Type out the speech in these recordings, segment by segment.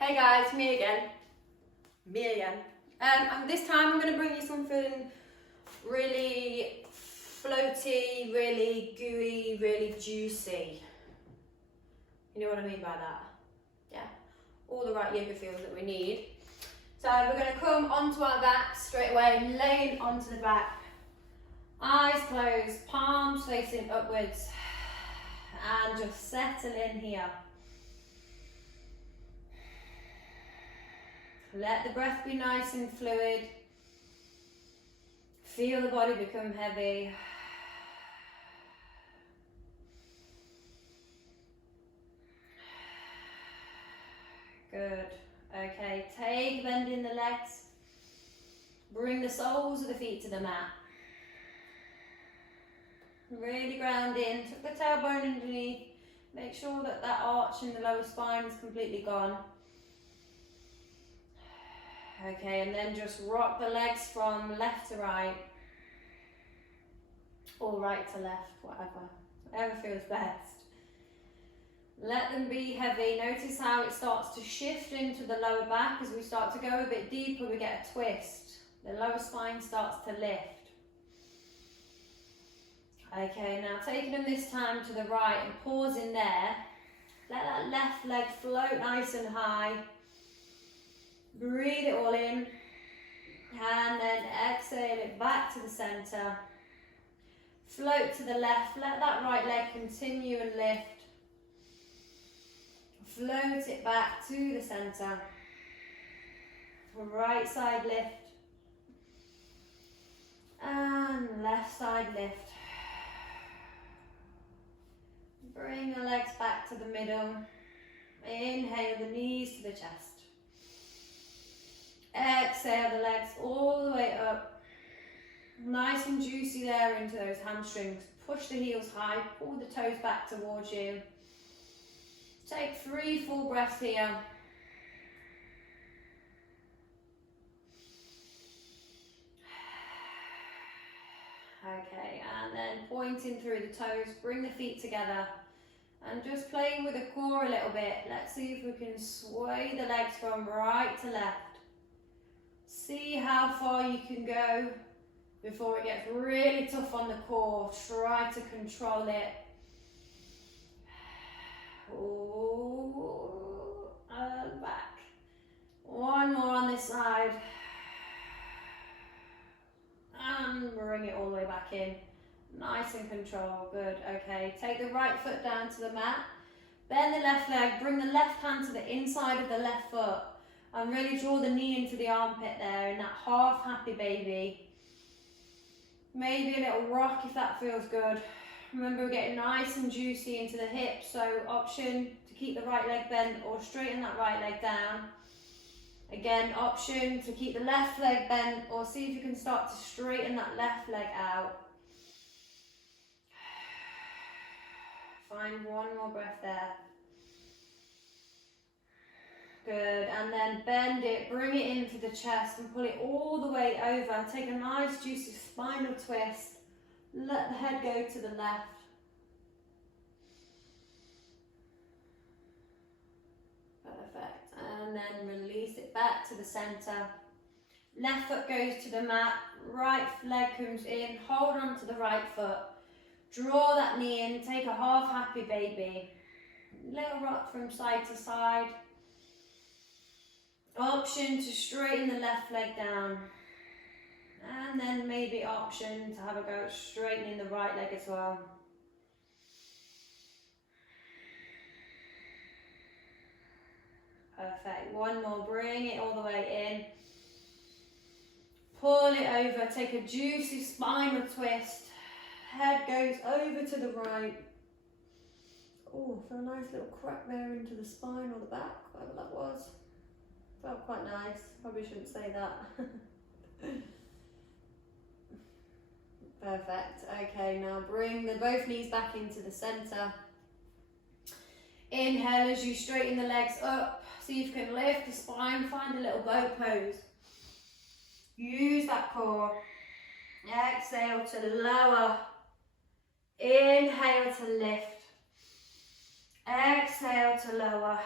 Hey guys, me again. And this time I'm going to bring you something really floaty, really gooey, really juicy. You know what I mean by that? Yeah, all the right yoga feels that we need. So we're going to come onto our backs straight away, laying onto the back. Eyes closed, palms facing upwards, and just settle in here. Let the breath be nice and fluid. Feel the body become heavy. Good. Okay, take bend in the legs. Bring the soles of the feet to the mat. Really ground in. Tuck the tailbone underneath. Make sure that that arch in the lower spine is completely gone. Okay, and then just rock the legs from left to right, or right to left, whatever feels best. Let them be heavy. Notice how it starts to shift into the lower back. As we start to go a bit deeper, we get a twist. The lower spine starts to lift. Okay, now taking them this time to the right and pausing there. Let that left leg float nice and high. Breathe it all in, and then exhale it back to the center. Float to the left, let that right leg continue and lift. Float it back to the center. Right side lift, and left side lift. Bring the legs back to the middle. Inhale the knees to the chest. Exhale the legs all the way up. Nice and juicy there into those hamstrings. Push the heels high, pull the toes back towards you. Take 3 full breaths here. Okay, and then pointing through the toes, bring the feet together and just playing with the core a little bit. Let's see if we can sway the legs from right to left. See how far you can go before it gets really tough on the core. Try to control it. Ooh, and back. One more on this side. And bring it all the way back in. Nice and controlled. Good. Okay, take the right foot down to the mat. Bend the left leg. Bring the left hand to the inside of the left foot. And really draw the knee into the armpit there in that half happy baby. Maybe a little rock if that feels good. Remember, we're getting nice and juicy into the hips, so option to keep the right leg bent or straighten that right leg down. Again, option to keep the left leg bent or see if you can start to straighten that left leg out. Find one more breath there. Good, and then bend it, bring it into the chest and pull it all the way over. Take a nice juicy spinal twist. Let the head go to the left. Perfect, and then release it back to the center. Left foot goes to the mat, right leg comes in, hold on to the right foot. Draw that knee in, take a half happy baby. Little rock from side to side. Option to straighten the left leg down, and then maybe option to have a go at straightening the right leg as well. Perfect, one more, bring it all the way in. Pull it over, take a juicy spinal twist. Head goes over to the right. Oh, feel a nice little crack there into the spine or the back, whatever that was. Felt quite nice, probably shouldn't say that. Perfect, okay, now bring both knees back into the center. Inhale as you straighten the legs up, see if you can lift the spine, find a little boat pose. Use that core. Exhale to lower. Inhale to lift. Exhale to lower.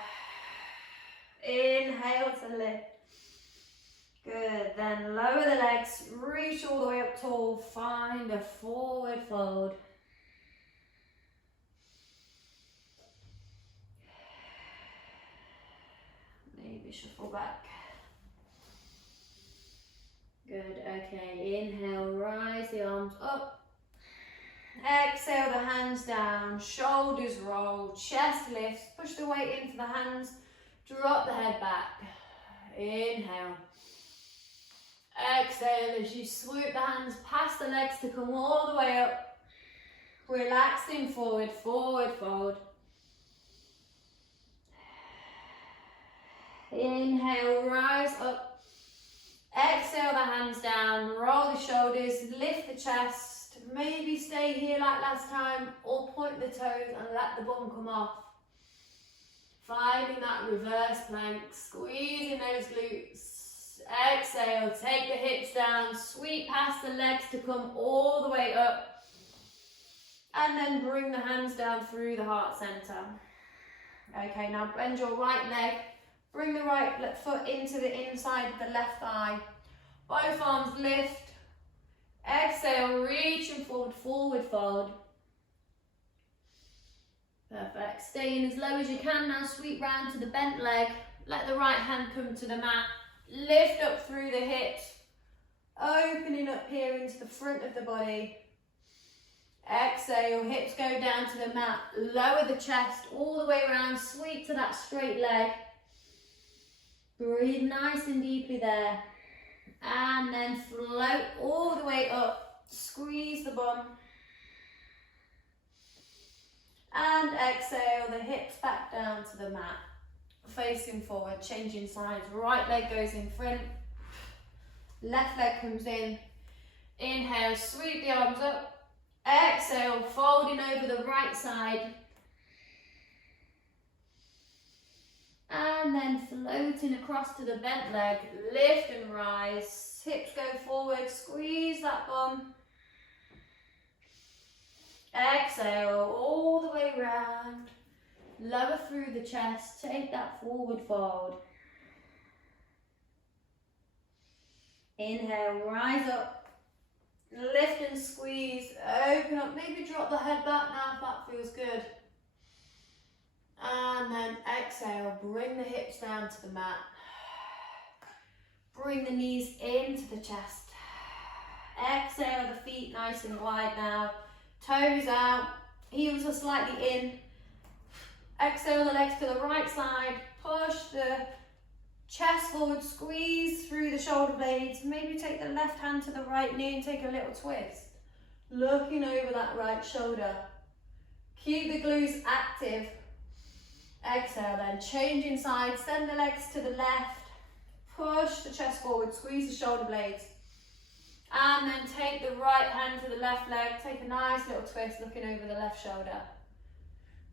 Inhale to lift. Good, then lower the legs, reach all the way up tall, find a forward fold. Maybe shuffle back. Good, okay, inhale, rise the arms up. Exhale the hands down, shoulders roll, chest lifts, push the weight into the hands, drop the head back. Inhale. Exhale as you swoop the hands past the legs to come all the way up. Relaxing forward, forward fold. Inhale, rise up. Exhale the hands down, roll the shoulders, lift the chest. Maybe stay here like last time or point the toes and let the bum come off. Finding that reverse plank, squeezing those glutes. Exhale, take the hips down, sweep past the legs to come all the way up. And then bring the hands down through the heart center. Okay, now bend your right leg. Bring the right foot into the inside of the left thigh. Both arms lift. Exhale, reaching forward, forward fold. Perfect. Staying as low as you can now. Sweep round to the bent leg. Let the right hand come to the mat. Lift up through the hips. Opening up here into the front of the body. Exhale, hips go down to the mat. Lower the chest all the way around. Sweep to that straight leg. Breathe nice and deeply there. And then float all the way up. Squeeze the bum. And exhale, the hips back down to the mat. Facing forward, changing sides. Right leg goes in front. Left leg comes in. Inhale, sweep the arms up. Exhale, folding over the right side. And then floating across to the bent leg. Lift and rise. Hips go forward. Squeeze that bum. Exhale, all the way round. Lower through the chest. Take that forward fold. Inhale, rise up. Lift and squeeze. Open up. Maybe drop the head back now if that feels good. And then exhale, bring the hips down to the mat. Bring the knees into the chest. Exhale, the feet nice and wide now. Toes out, heels are slightly in. Exhale the legs to the right side. Push the chest forward, squeeze through the shoulder blades. Maybe take the left hand to the right knee and take a little twist. Looking over that right shoulder. Keep the glutes active. Exhale then, changing sides, send the legs to the left, push the chest forward, squeeze the shoulder blades, and then take the right hand to the left leg, take a nice little twist, looking over the left shoulder.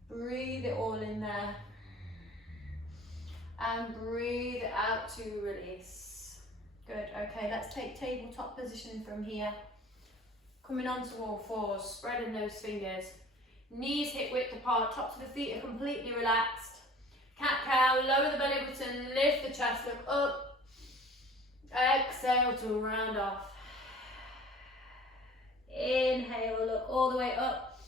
Breathe it all in there, and breathe it out to release. Good, okay, let's take tabletop position from here. Coming onto all fours, spreading those fingers. Knees hip width apart, tops of the feet are completely relaxed. Cat-cow, lower the belly button, lift the chest, look up. Exhale to round off. Inhale, look all the way up.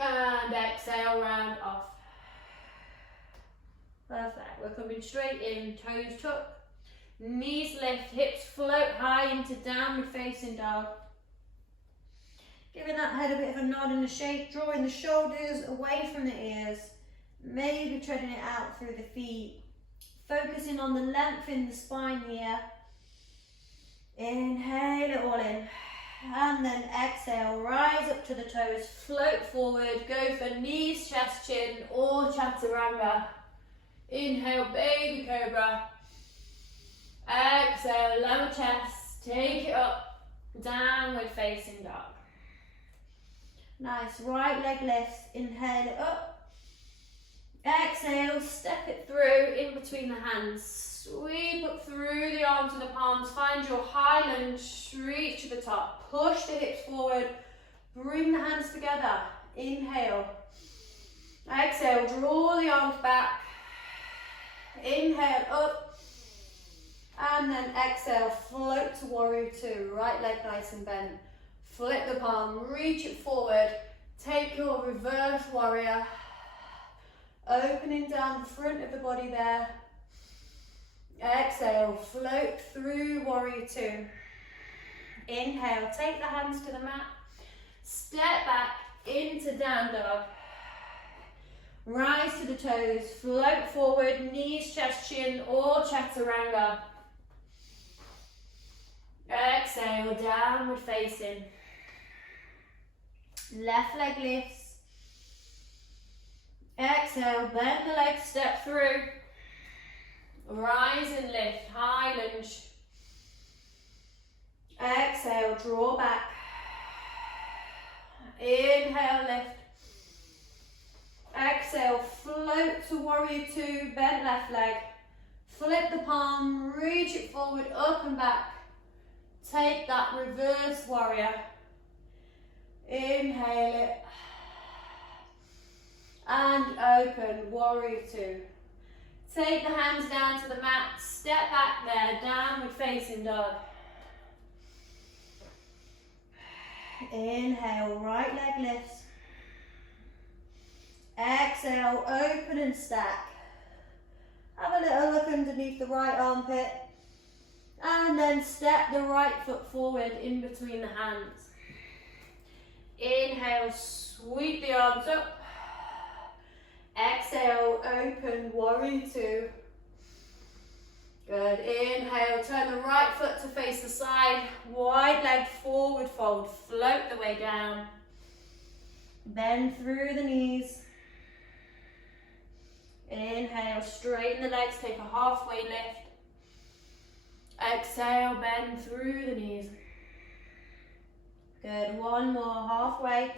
And exhale, round off. Perfect, we're coming straight in, toes tuck. Knees lift, hips float high into downward facing dog. Giving that head a bit of a nod and a shake, drawing the shoulders away from the ears, maybe treading it out through the feet. Focusing on the length in the spine here. Inhale it all in. And then exhale, rise up to the toes, float forward, go for knees, chest, chin, or chaturanga. Inhale, baby cobra. Exhale, lower chest, take it up, downward facing dog. Nice, right leg lifts, inhale it up. Exhale, step it through in between the hands. Sweep up through the arms and the palms. Find your high lunge, reach to the top. Push the hips forward. Bring the hands together. Inhale. Exhale, draw the arms back. Inhale up. And then exhale, float to warrior two. Right leg nice and bent. Flip the palm, reach it forward. Take your reverse warrior. Opening down the front of the body there. Exhale, float through warrior two. Inhale, take the hands to the mat. Step back into down dog. Rise to the toes, float forward, knees, chest, chin, or chaturanga. Exhale, downward facing. Left leg lifts. Exhale, bend the leg, step through. Rise and lift, high lunge. Exhale, draw back. Inhale, lift. Exhale, float to warrior two, bent left leg. Flip the palm, reach it forward, up and back. Take that reverse warrior. Inhale it. And open, warrior two. Take the hands down to the mat, step back there, downward facing dog. Inhale, right leg lifts. Exhale, open and stack. Have a little look underneath the right armpit. And then step the right foot forward in between the hands. Inhale, sweep the arms up. Exhale, open, warrior two. Good, inhale, turn the right foot to face the side. Wide leg forward fold, float the way down. Bend through the knees. Inhale, straighten the legs, take a halfway lift. Exhale, bend through the knees. Good, one more, halfway.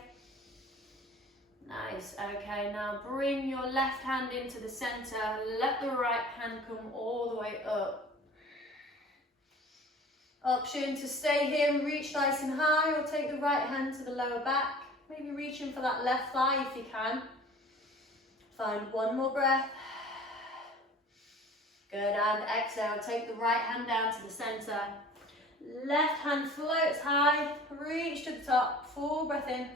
Nice, okay, now bring your left hand into the center. Let the right hand come all the way up. Option to stay here and reach nice and high, or take the right hand to the lower back. Maybe reaching for that left thigh if you can. Find one more breath. Good, and exhale, take the right hand down to the center. Left hand floats high, reach to the top, full breath in.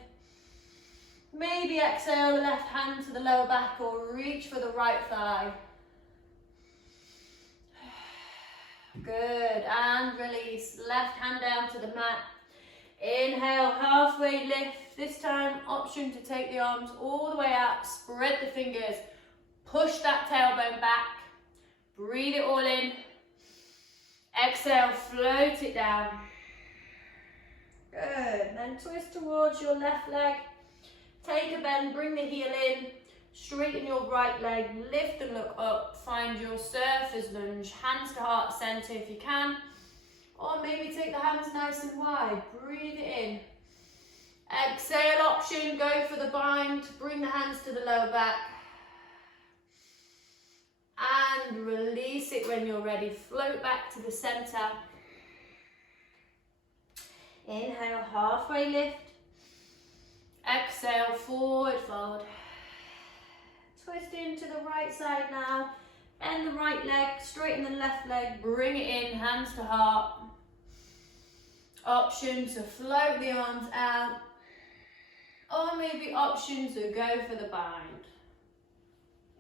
Maybe exhale the left hand to the lower back or reach for the right thigh. Good, and release. Left hand down to the mat. Inhale, halfway lift. This time, option to take the arms all the way out. Spread the fingers. Push that tailbone back. Breathe it all in. Exhale, float it down. Good, then twist towards your left leg. Take a bend, bring the heel in. Straighten your right leg, lift and look up. Find your surfer's lunge, hands to heart center if you can. Or maybe take the hands nice and wide, breathe it in. Exhale option, go for the bind, bring the hands to the lower back. And release it when you're ready, float back to the center. Inhale, halfway lift. Exhale, forward fold. Twist into the right side now. Bend the right leg, straighten the left leg, bring it in, hands to heart. Option to float the arms out. Or maybe option to go for the bind.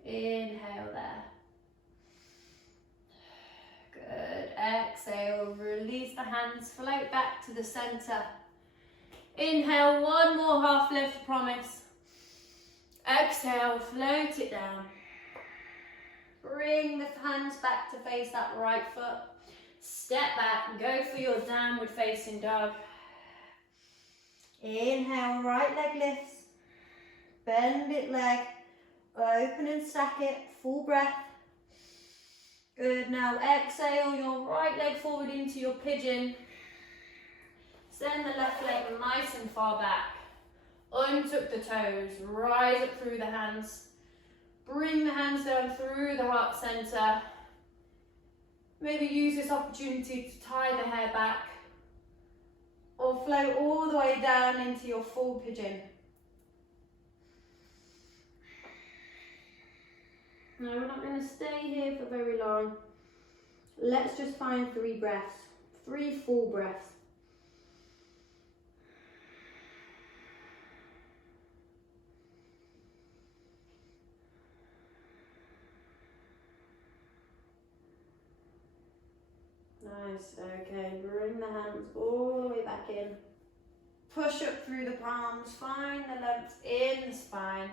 Inhale there. Good, exhale, release the hands, float back to the center. Inhale, one more half lift, promise. Exhale, float it down. Bring the hands back to face that right foot. Step back, go for your downward facing dog. Inhale, right leg lifts. Bend it leg, open and stack it, full breath. Good, now exhale your right leg forward into your pigeon. Send the left leg nice and far back. Untuck the toes, rise up through the hands. Bring the hands down through the heart center. Maybe use this opportunity to tie the hair back. Or float all the way down into your full pigeon. Now we're not going to stay here for very long. Let's just find 3 breaths, 3 full breaths. Nice, okay, bring the hands all the way back in. Push up through the palms, find the length in the spine.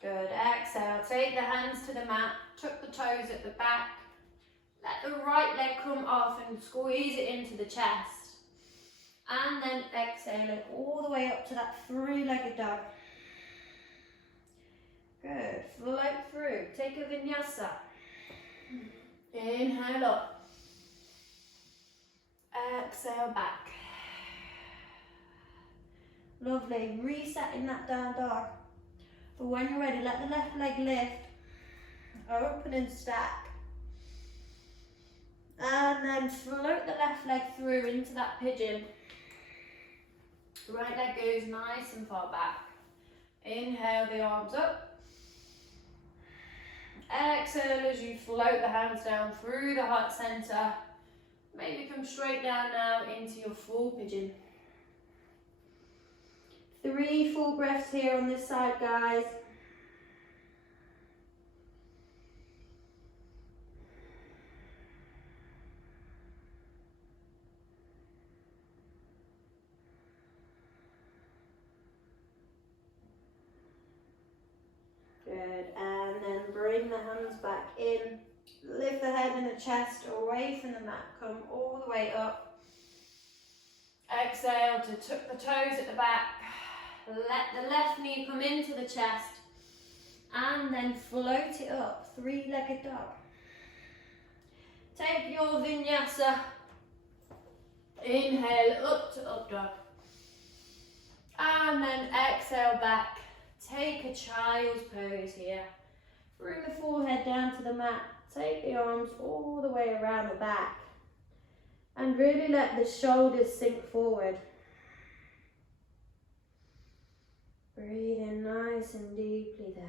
Good, exhale, take the hands to the mat, tuck the toes at the back. Let the right leg come off and squeeze it into the chest. And then exhale it all the way up to that 3-legged dog. Good, float through, take a vinyasa. Inhale up. Exhale back. Lovely, resetting that down dog. But when you're ready, let the left leg lift, open and stack. And then float the left leg through into that pigeon. Right leg goes nice and far back. Inhale the arms up. Exhale as you float the hands down through the heart center. Maybe come straight down now into your full pigeon. 3 full breaths here on this side, guys. Good, and then bring the hands back in. Lift the head and the chest away from the mat. Come all the way up. Exhale to tuck the toes at the back. Let the left knee come into the chest. And then float it up. 3-legged dog. Take your vinyasa. Inhale up to up dog. And then exhale back. Take a child's pose here. Bring the forehead down to the mat. Take the arms all the way around the back. And really let the shoulders sink forward. Breathe in nice and deeply there.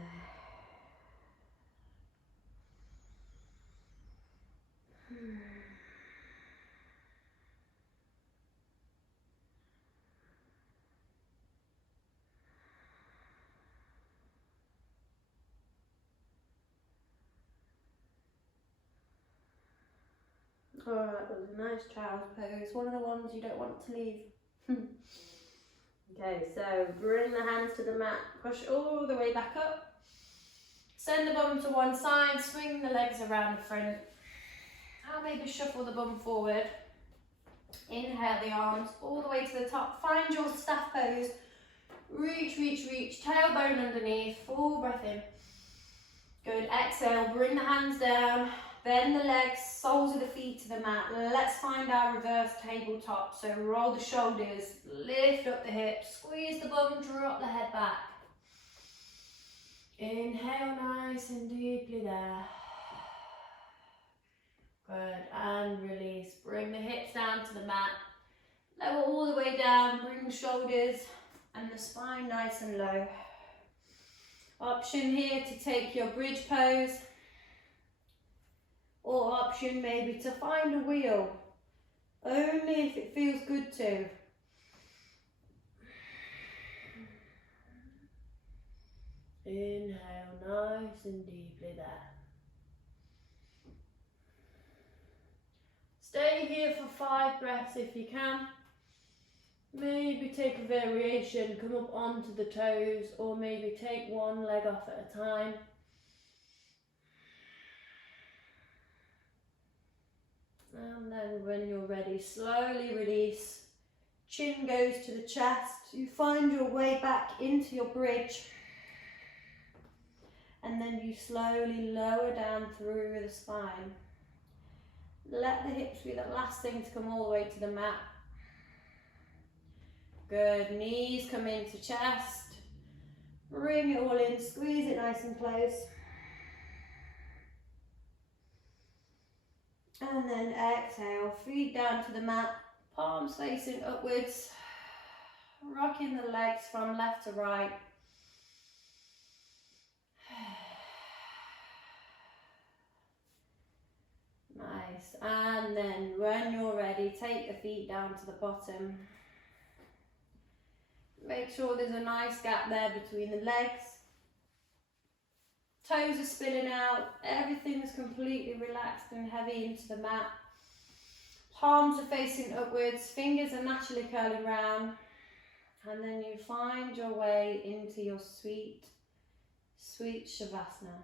Oh, that was a nice child's pose. One of the ones you don't want to leave. Okay, so bring the hands to the mat. Push all the way back up. Send the bum to one side. Swing the legs around the front. And maybe shuffle the bum forward. Inhale the arms all the way to the top. Find your staff pose. Reach, reach, reach. Tailbone underneath. Full breath in. Good. Exhale. Bring the hands down. Bend the legs, soles of the feet to the mat. Let's find our reverse tabletop. So roll the shoulders, lift up the hips, squeeze the bum, drop the head back. Inhale nice and deeply there. Good, and release. Bring the hips down to the mat. Lower all the way down, bring the shoulders and the spine nice and low. Option here to take your bridge pose. Or option maybe to find a wheel, only if it feels good to. Inhale nice and deeply there. Stay here for 5 breaths if you can. Maybe take a variation, come up onto the toes, or maybe take one leg off at a time. And then when you're ready, slowly release. Chin goes to the chest. You find your way back into your bridge. And then you slowly lower down through the spine. Let the hips be the last thing to come all the way to the mat. Good, knees come into chest. Bring it all in, squeeze it nice and close. And then exhale, feet down to the mat, palms facing upwards. Rocking the legs from left to right. Nice. And then when you're ready, take the feet down to the bottom. Make sure there's a nice gap there between the legs. Toes are spilling out. Everything is completely relaxed and heavy into the mat. Palms are facing upwards. Fingers are naturally curling round. And then you find your way into your sweet, sweet Shavasana.